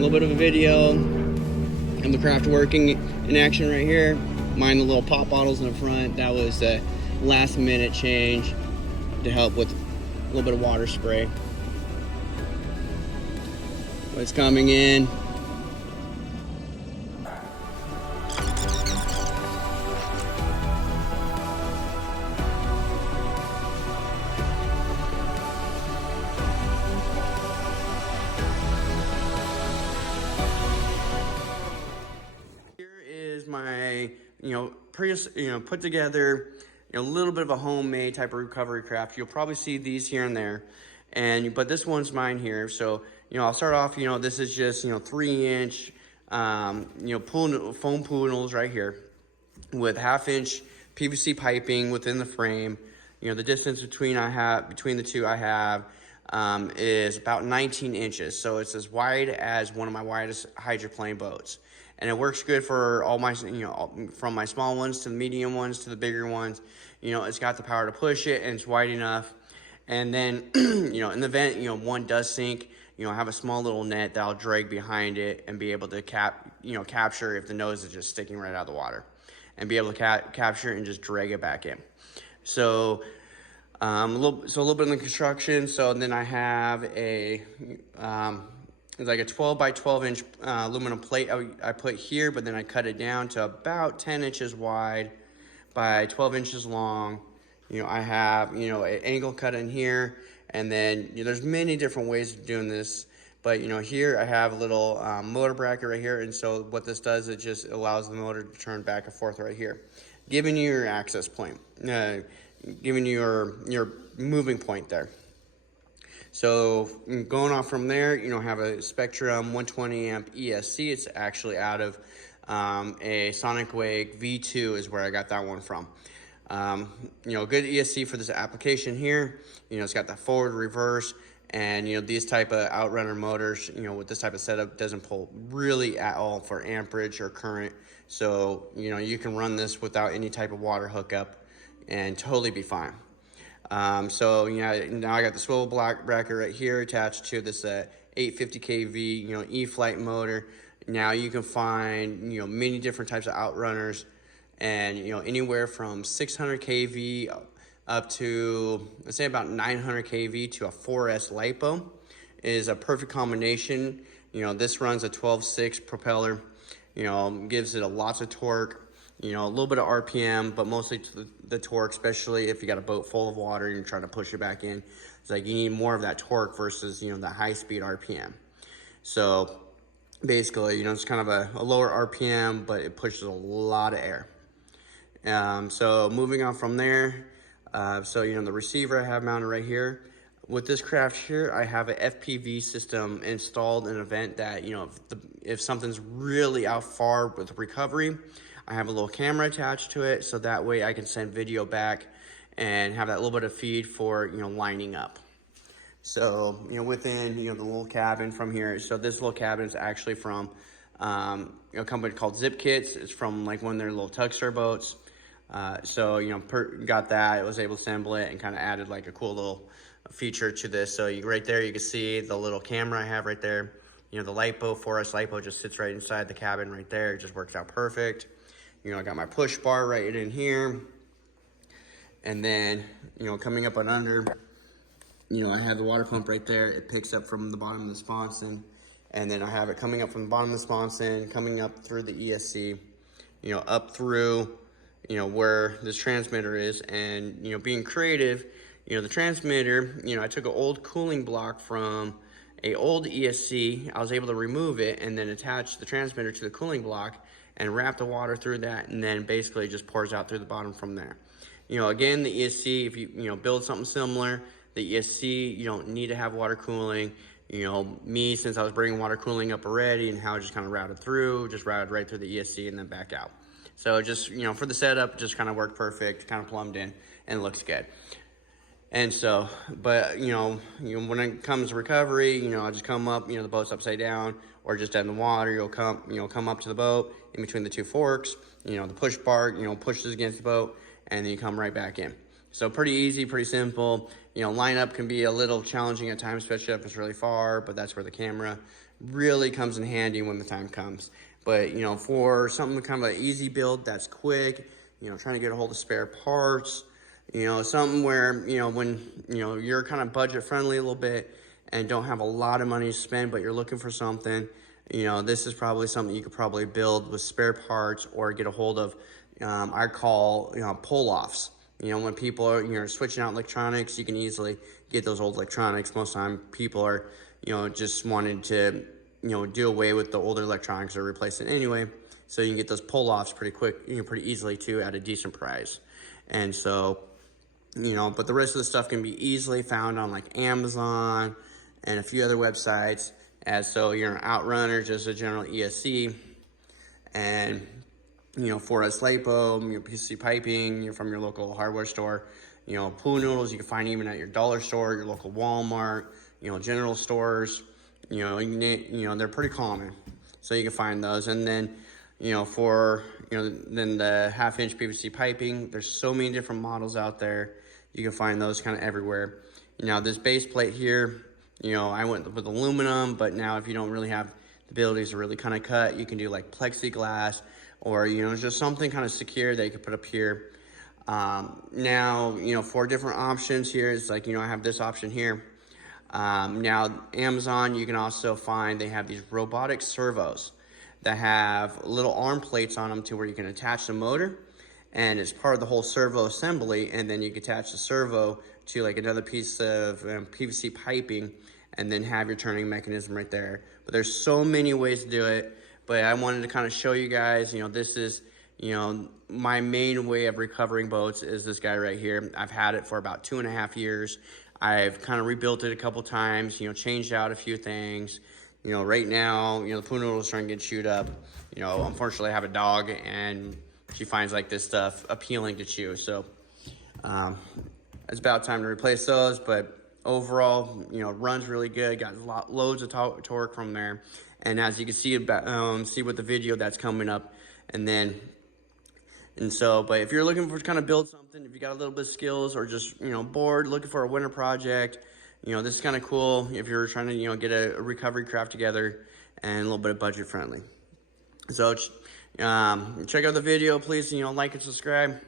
little bit of a video of the craft working in action right here. Mind the little pop bottles in the front. That was a last minute change to help with a little bit of water spray. What's coming in. My put together a little bit of a homemade type of recovery craft. You'll probably see these here and there, but this one's mine here. So I'll start off. This is just 3-inch foam pool noodles right here with 1/2-inch PVC piping within the frame. The distance between the two I have is about 19 inches, so it's as wide as one of my widest hydroplane boats. And it works good for all my, from my small ones to the medium ones to the bigger ones. It's got the power to push it, and it's wide enough. And then, in the event, one does sink, I have a small little net that I'll drag behind it and be able to capture if the nose is just sticking right out of the water, and be able to capture it and just drag it back in. So, a little bit in the construction. So then I have it's like a 12 by 12 inch aluminum plate I put here, but then I cut it down to about 10 inches wide by 12 inches long. I have, an angle cut in here, and then there's many different ways of doing this. But, here I have a little motor bracket right here. And so what this does, it just allows the motor to turn back and forth right here, giving you your access point, giving you your moving point there. So going off from there, have a Spectrum 120 amp ESC. It's actually out of a Sonic Wake V2 is where I got that one from. Good ESC for this application here. It's got that forward, reverse, and these type of outrunner motors, with this type of setup, doesn't pull really at all for amperage or current. So you can run this without any type of water hookup and totally be fine. So now I got the swivel bracket right here attached to this 850 kV E-Flight motor. Now you can find many different types of outrunners, and anywhere from 600 kV up to, let's say, about 900 kV to a 4S LiPo is a perfect combination. This runs a 12.6 propeller, gives it lots of torque. A little bit of RPM, but mostly to the torque, especially if you got a boat full of water and you're trying to push it back in. It's like you need more of that torque versus, the high speed RPM. So basically, it's kind of a lower RPM, but it pushes a lot of air. So moving on from there, the receiver I have mounted right here. With this craft here, I have a FPV system installed in an event that, if something's really out far with recovery, I have a little camera attached to it, so that way I can send video back and have that little bit of feed for, lining up. So, within, the little cabin from here. So this little cabin is actually from a company called Zip Kits. It's from like one of their little tugster boats. Got that. I was able to assemble it and kind of added like a cool little feature to this. So right there, you can see the little camera I have right there. The LiPo, 4S LiPo, just sits right inside the cabin right there. It just works out perfect. I got my push bar right in here. And then, coming up and under, I have the water pump right there. It picks up from the bottom of the sponson. And then I have it coming up from the bottom of the sponson, coming up through the ESC, up through, where this transmitter is. And, being creative, the transmitter, I took an old cooling block from a old ESC. I was able to remove it and then attach the transmitter to the cooling block and wrap the water through that, and then basically just pours out through the bottom from there. Again, the ESC, if you build something similar, the ESC, you don't need to have water cooling. Me, since I was bringing water cooling up already and how it just kind of routed right through the ESC and then back out. So just, for the setup, just kind of worked perfect, kind of plumbed in, and looks good. And so, but, when it comes to recovery, I just come up, the boat's upside down or just dead in the water. You'll come up to the boat in between the two forks, the push bar, pushes against the boat, and then you come right back in. So pretty easy, pretty simple. Lineup can be a little challenging at times, especially if it's really far, but that's where the camera really comes in handy when the time comes. But, you know, for something kind of an easy build that's quick, you know, trying to get a hold of spare parts, you know, something where, you know, when, you know, you're kind of budget friendly a little bit and don't have a lot of money to spend, but you're looking for something, you know, this is probably something you could probably build with spare parts or get a hold of, I call, you know, pull-offs. You know, when people are, you know, switching out electronics, you can easily get those old electronics. Most of the time people are, you know, just wanting to, you know, do away with the older electronics or replace it anyway. So you can get those pull-offs pretty quick, you know, pretty easily too at a decent price. And so, you know, but the rest of the stuff can be easily found on like Amazon and a few other websites. As so you're an outrunner, just a general ESC, and you know, for us LiPo, your PVC piping, you're from your local hardware store. You know, pool noodles you can find even at your dollar store, your local Walmart, you know, general stores. You know, they're pretty common, so you can find those. And then, you know, for, you know, then the 1/2-inch PVC piping, there's so many different models out there. You can find those kind of everywhere. You know, this base plate here, you know, I went with aluminum, but now if you don't really have the abilities to really kind of cut, you can do like plexiglass or, you know, just something kind of secure that you can put up here. Now, you know, for different options here, it's like, you know, I have this option here. Now, Amazon, you can also find, they have these robotic servos that have little arm plates on them to where you can attach the motor, and it's part of the whole servo assembly, and then you can attach the servo to like another piece of PVC piping and then have your turning mechanism right there. But there's so many ways to do it, but I wanted to kind of show you guys, you know, this is, you know, my main way of recovering boats is this guy right here. I've had it for about 2.5 years. I've kind of rebuilt it a couple times, you know, changed out a few things. You know, right now, you know, the pool noodle is starting to get chewed up. You know, unfortunately I have a dog and she finds like this stuff appealing to chew. So it's about time to replace those, but overall, you know, runs really good. Got loads of torque from there. And as you can see about, see with the video that's coming up, but if you're looking for kind of build something, if you got a little bit of skills or just, you know, bored, looking for a winter project, you know, this is kind of cool if you're trying to, you know, get a recovery craft together and a little bit of budget friendly. So check out the video, please, you know, like and subscribe.